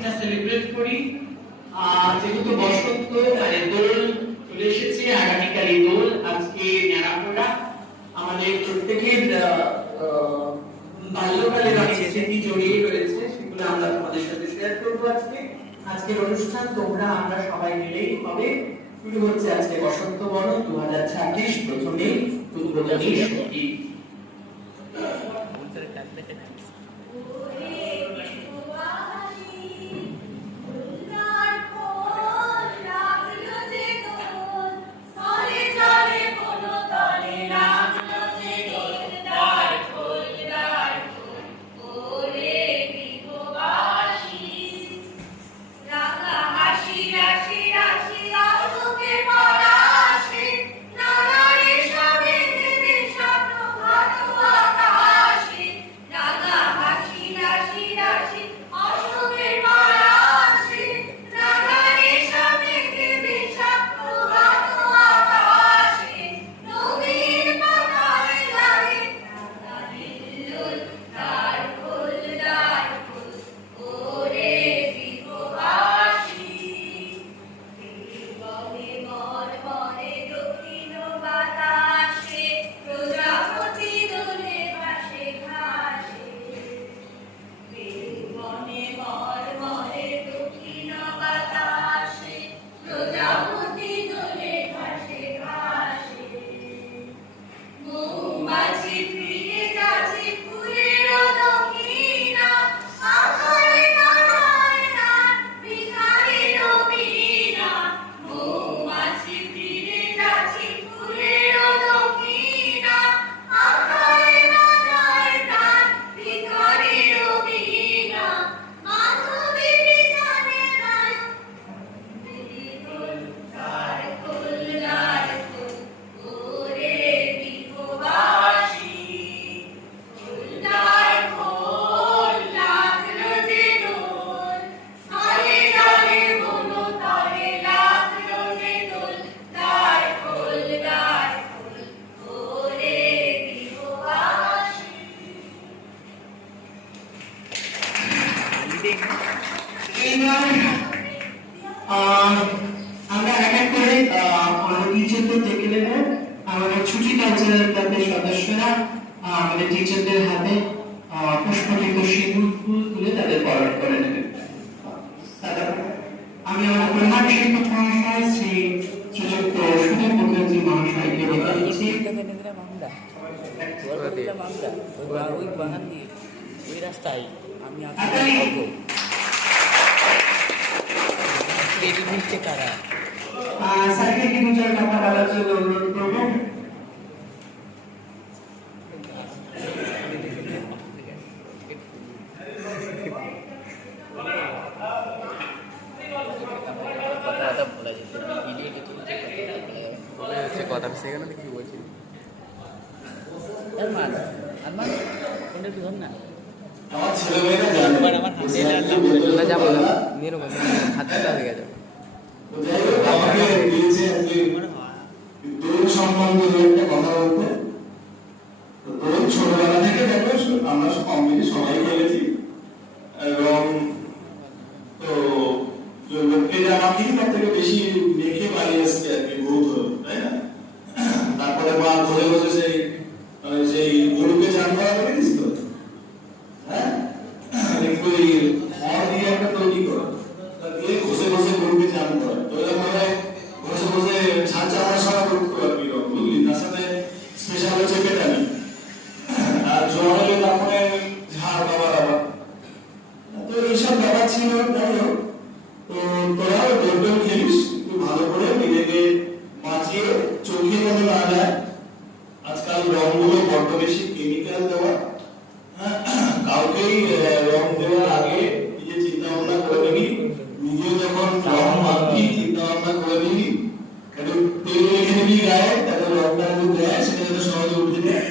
দিনটা সেলিব্রেট করি। যেহেতু বসন্ত মানে দোল চলে এসেছে, আগামীকালই দোল, আজকে ন্যাড়াপোড়া। আমাদের প্রত্যেকের বাল্যকালের অনেক স্মৃতি জড়িয়ে রয়েছে, সেগুলো আমরা তোমাদের সাথে শেয়ার করবো আজকে। আজকের অনুষ্ঠান তোমরা আমরা সবাই মিলেই হবে। শুরু হচ্ছে আজকে বসন্ত বরণ 2026, প্রথমেই উদ্বোধনী সঙ্গীত। আমরা এক এক করে আমাদের টিচারদের ডেকে নেব। আমাদের ছুটি কালচারাল ক্লাবের সদস্যরা আমাদের টিচারদের হাতে পুষ্পটিত সিঁদুর ফুল তুলে তাদের বরণ করে নেবেন। আমি আমার প্রধান শিক্ষক মহাশয় শ্রী শ্রীযুক্ত সুদীপ মুখার্জি মহাশয়কে ডেকে নিচ্ছি। ওই রাস্তায় আমি স্যারকে কি দু চার কথা বলার জন্য অনুরোধ করবো। কথা সেখানে কি বলছি আমার ছেলেমেয়েরা জানবে আমার হাতে যাবো হাতটা হয়ে গেছে আমাকে দিয়েছে আজকে দোল সম্বন্ধে একটা কথা বলতে। দোল ছোটবেলা থেকে দেখো আমরা কম বেশি সবাই খেলেছি, এবং তো লোককে জামা কিনি তার থেকে বেশি মেখে পালিয়ে আসছে আর কি, বহুত হলো, তাই না? তারপরে মা ঘরে বসে সেই গরুকে চান করা করেছিস তো, হ্যাঁ, একটু খড় দিয়ে একটা তৈরি করো, দিয়ে ঘষে ঘষে গরুকে চান করা, তো এরকম ঘষে ঘষে ছাদ চালানোর সময় করতে পারবি, বুঝলি? তার সাথে স্পেশাল হচ্ছে কেটামি, আর জ্বর হলে তারপরে ঝাড় বাবার আবার, তো এইসব ব্যাপার ছিল। যাই হোক, তো তোরা দোল খেলিস, একটু ভালো করে নিজেকে বাঁচিয়ে চোখে যেন না যায়। আজকাল রঙগুলো বড্ড বেশি কেমিক্যাল দেওয়া, কাউকেই রং দেওয়ার আগে নিজে চিন্তা ভাবনা করে নিবি, নিজে যখন রং মাখবি চিন্তা ভাবনা করে নিবি, একটু তেল রেখে নিবি গায়ে, তাতে রংটা যদি দেয় সেটা যাতে সহজে উঠে যায়।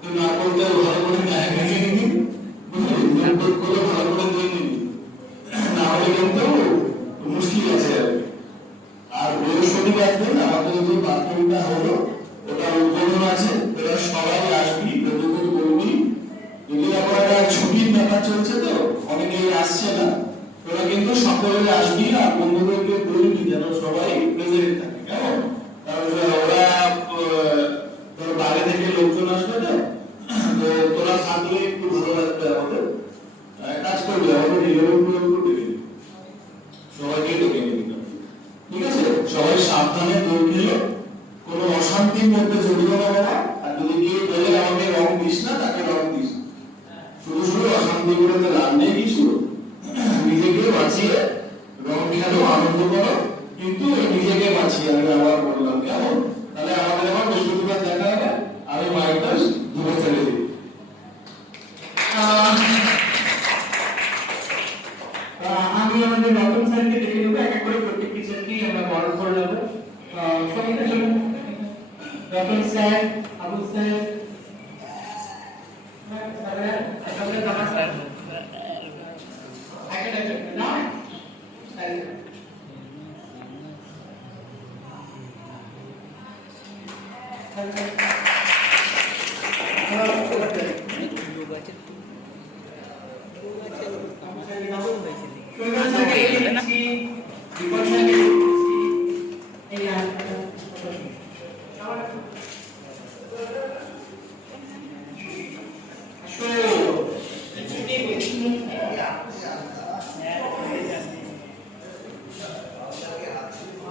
তো নারকলটা ভালো করে গায়ে মেখে নিবি, বুঝলি? করে ভালো করে দিয়ে নিবি, না হলে কিন্তু মুশকিল আছে। আর বৃহস্পতিবার দিন আমাদের যে বাথরুমটা হলো ওটা উদ্বোধন আছে, তোরা সবাই আসবি, যতক্ষণ বলবি তোরা কিন্তু সকলে আসবি আর বন্ধুদেরকে বলবি যেন সবাই প্রেজেন্ট থাকে, কেমন? কারণ ওরা তোর বাইরে থেকে লোকজন আসবে না, তো তোরা থাকলে একটু ভালো লাগবে আমাদের। কাজ করবে আমাদের 11 ডেকে সবাইকে ডেকে নিবি, ঠিক আছে? সবাই সাবধানে দৌড় খেলো, কোনো অশান্তির মধ্যে জড়িয়ে না বাবা। আর যদি কেউ বলে আমাকে রং দিস না, তাকে রং দিস না। শুধু শুধু অশান্তি করে তো লাভ নেই কিছু। নিজেকে বাঁচিয়ে রং খেলো, আনন্দ করো, কিন্তু নিজেকে বাঁচিয়ে। আমি আবার বললাম, কেমন? তাহলে আমাদের আবার বৃহস্পতিবার দেখা হবে। আমি মাইকটা দূরে ফেলে দিই। আমি আমাদের রতন স্যারকে ডেকে নেবো, এক এক করে প্রত্যেক টিচারকেই আমরা বরণ করে নেবো। সবাইকে চলুন, Ratan sir, Abu sir,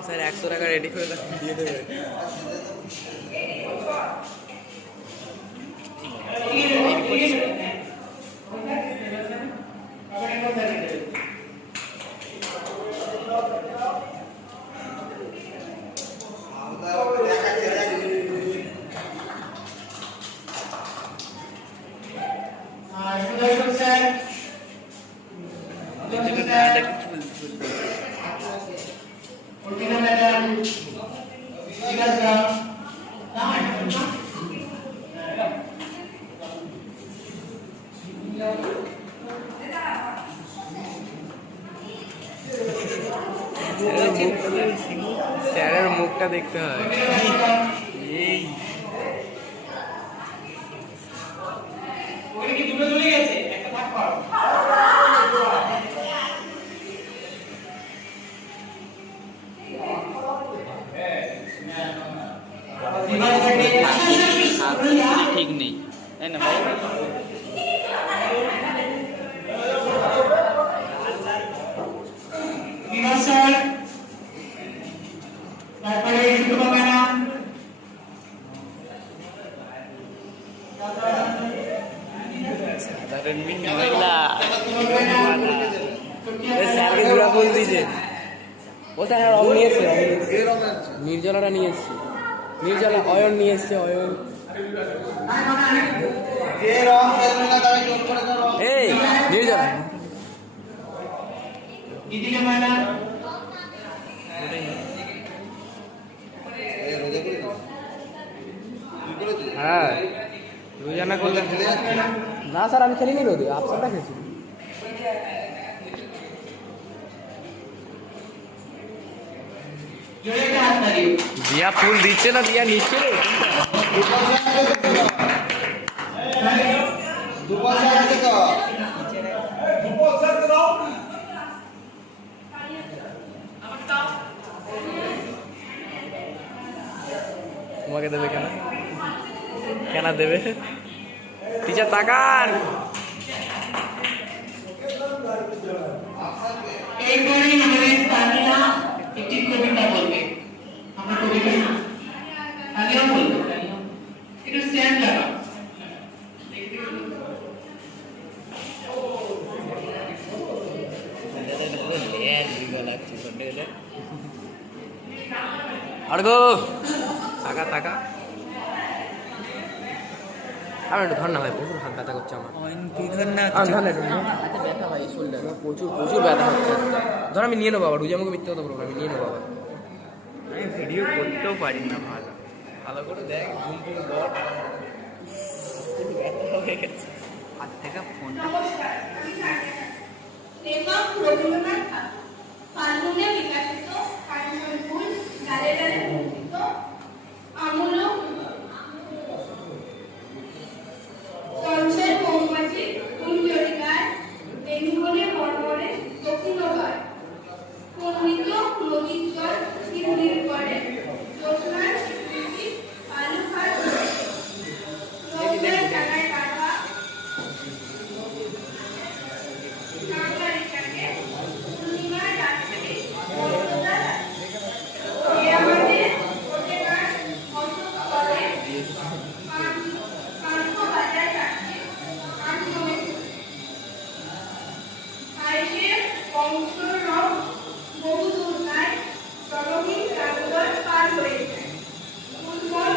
sir 100 টাকা রেডি করে দিয়ে দেবে। সুদর্শন স্যার, অর্পিতা ম্যাডাম, বিকাশ দা, স্যারের মুখটা দেখতে হয়। এই ওই কি দুটো চলে গেছে, একটা ভাগ কর। ঠিক নেই, তাই না ভাই? বিভাস স্যার, তারপরে সুতপা ম্যাডাম, সাধারণ মহিলা স্যারকে জোড়া ফুল দিয়েছে। ও স্যার রং নিয়ে এসছে, নির্জলাটা নিয়ে এসছে, নির্জলা অয়ন নিয়ে এসছে, অয়ন। এই নির্জলা গীতিকা ম্যাডাম, হ্যাঁ রোজানা করলে না স্যার আমি খেলিনি রোদে, আপসারটা খেয়েছি। জোরে একটা হাত তালিও। দিয়া ফুল দিচ্ছে না দিয়া নিচ্ছে রে। তোমাকে দেবে কেন, কেন দেবে? টিচার তাকান। এরপরে আমাদের তানিয়া একটি কবিতা বলবে। আমরা কবিতা তানিয়া বলবো, একটু স্ট্যান্ড লাগাও। আর গো টাকা টাকা আমি একটু ধর না ভাই, প্রচুর হাত ব্যথা করছে আমার। ব্যথা ভাই শোল্ডার প্রচুর প্রচুর ব্যথা হচ্ছে। ধর আমি নিয়ে নেবো আবার, রুজি আমাকে মিথ্যে কথা বলবো, আমি নিয়ে নেবো আবার। আমি ভিডিও করতেও পারি না ভালো, ভালো করে দেখ ঘুম থেকে ধর ব্যথা হয়ে গেছে হাত থেকে ফোনটা। লেখক রবীন্দ্রনাথ ঠাকুর, ফাল্গুনে বিকাশিত, কাঞ্চন ফুল ডালে ডালে মুদ্রিত, আমূল চঞ্চল মৌমাছি, কুঞ্জরিকার, বেঙ্গলে বর্বরে, দক্ষিণ বংশরব বহুদূর নাই, জনহীন জাদুঘর পার হয়ে যায়। উন্মন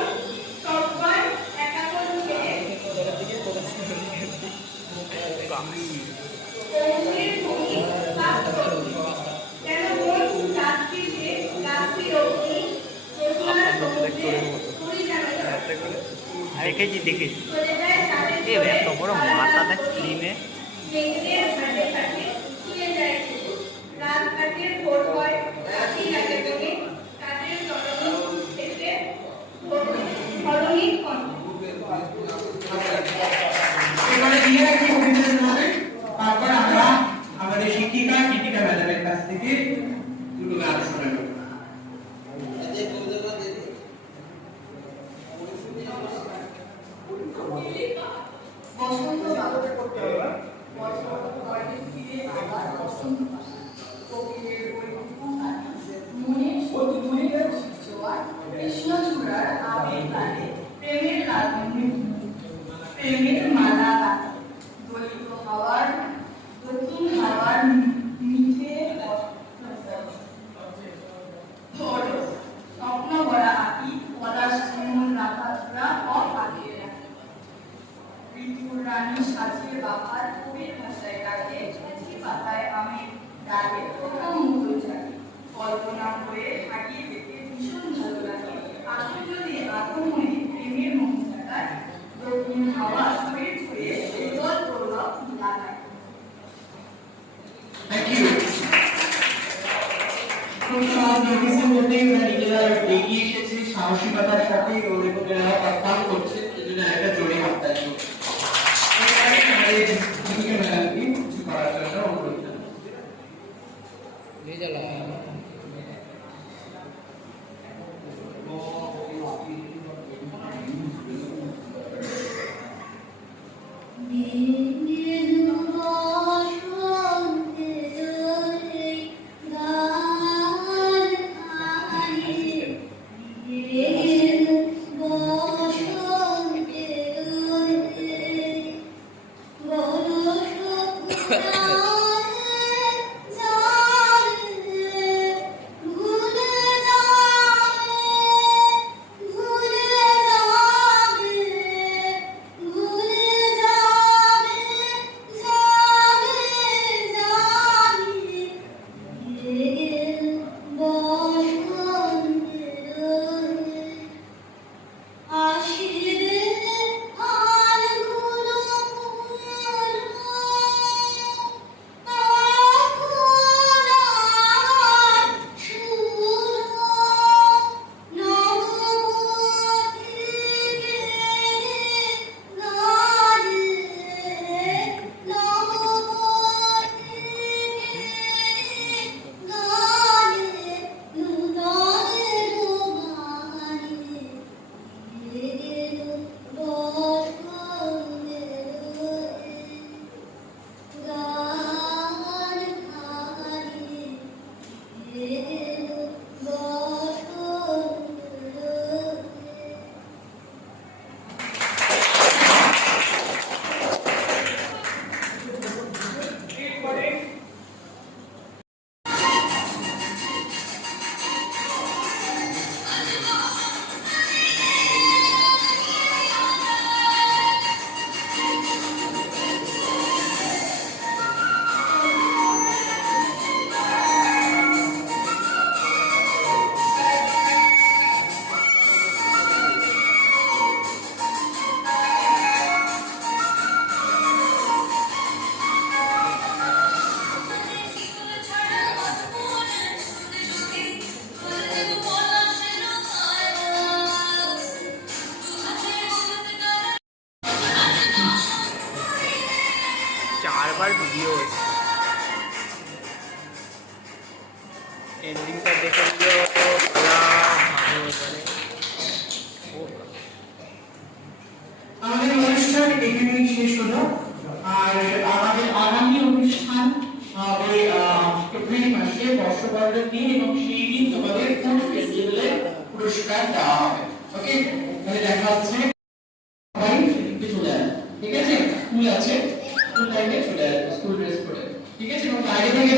সব্বার একাকর ছেড়ে কৌমের ভূমি কাজ করবে। যেন মন রাত্রিতে রাত্রি অগ্নি জ্যোৎস্নার সমুদ্রে পুরী যেন দেখেছি চলে যায় তাদের এ এত বড় মাথা দেখ স্ক্রিনে। মেঘেদের ঘাটে ঘাটে শুয়ে যায় সে। রাত কাটে ভোর হয়, রাতি লাগে বনে, তাদের জননী এসে ধরণীর কণ্ঠে। এবারে দিয়ে রাখি অভিযোগ হবে, তারপর আমরা আমাদের শিক্ষিকা ম্যাডামের কাছ থেকে দুটো গান শোনাবো। বসন্ত বাদল বসন্ত পরে ফিরে আবার বসন্ত কোকিলের বৈকুণ্ঠ মনে মনের জোয়ার কৃষ্ণচূড়ার আবির গানে প্রেমের লাবণ্য প্রেমের মালা গানে দলিত হাওয়ার দক্ষিণ হাওয়ার মিঠে ধরো স্বপ্ন ভরা আঁকি পলাশ চিমন রাখা চূড়া অপাকিয়ে রাখে ঋতুর রানী সাজিয়ে বাহার কবির ভাষায় ডাকে চিঠি পাতায় আমের ডাকে প্রথম মুহূর্ত জাগে কল্পনা হয়ে হাঁটিয়ে দেখে ভীষণ ভালো লাগে আসলে যদি আগমনে প্রেমের মন জাগায় দক্ষিণ হাওয়া ছুঁয়ে ছুঁয়ে শীতল প্রভাব লাগায়। Thank you. খুব সহজ নোটিশের মধ্যেই ওরা নিজেরা এগিয়ে এসেছে, সাহসিকতার সাথে ওদের পারফর্ম করছে, এজন্য একটা জোরে হাততালি করছে। এবারে আমাদের শিক্ষিকা ম্যাডামকে কিছু করার জন্য অনুরোধ জানাই। চারবার ভিডিও এন্ডিংটা দেখে দিও আমাদের অনুষ্ঠান এখানেই শেষ হলো, আর আমাদের আগামী অনুষ্ঠান হবে এপ্রিল মাসে বর্ষবরণের দিন, এবং সেই দিন তোমাদের ফুড ফেস্টিভ্যালে পুরস্কার দেওয়া হবে। ওকে, তাহলে দেখা হচ্ছে, সবাই চলে আসবে, ঠিক আছে? স্কুল আছে, স্কুল টাইমে চলে আসবে, স্কুল ড্রেস পরে, ঠিক আছে? এবং বাইরে থেকে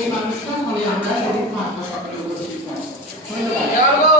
এই মানুষটা, ফলে আমরা সেদিন থাকবো সকলে উপস্থিত থাকবো। ধন্যবাদ।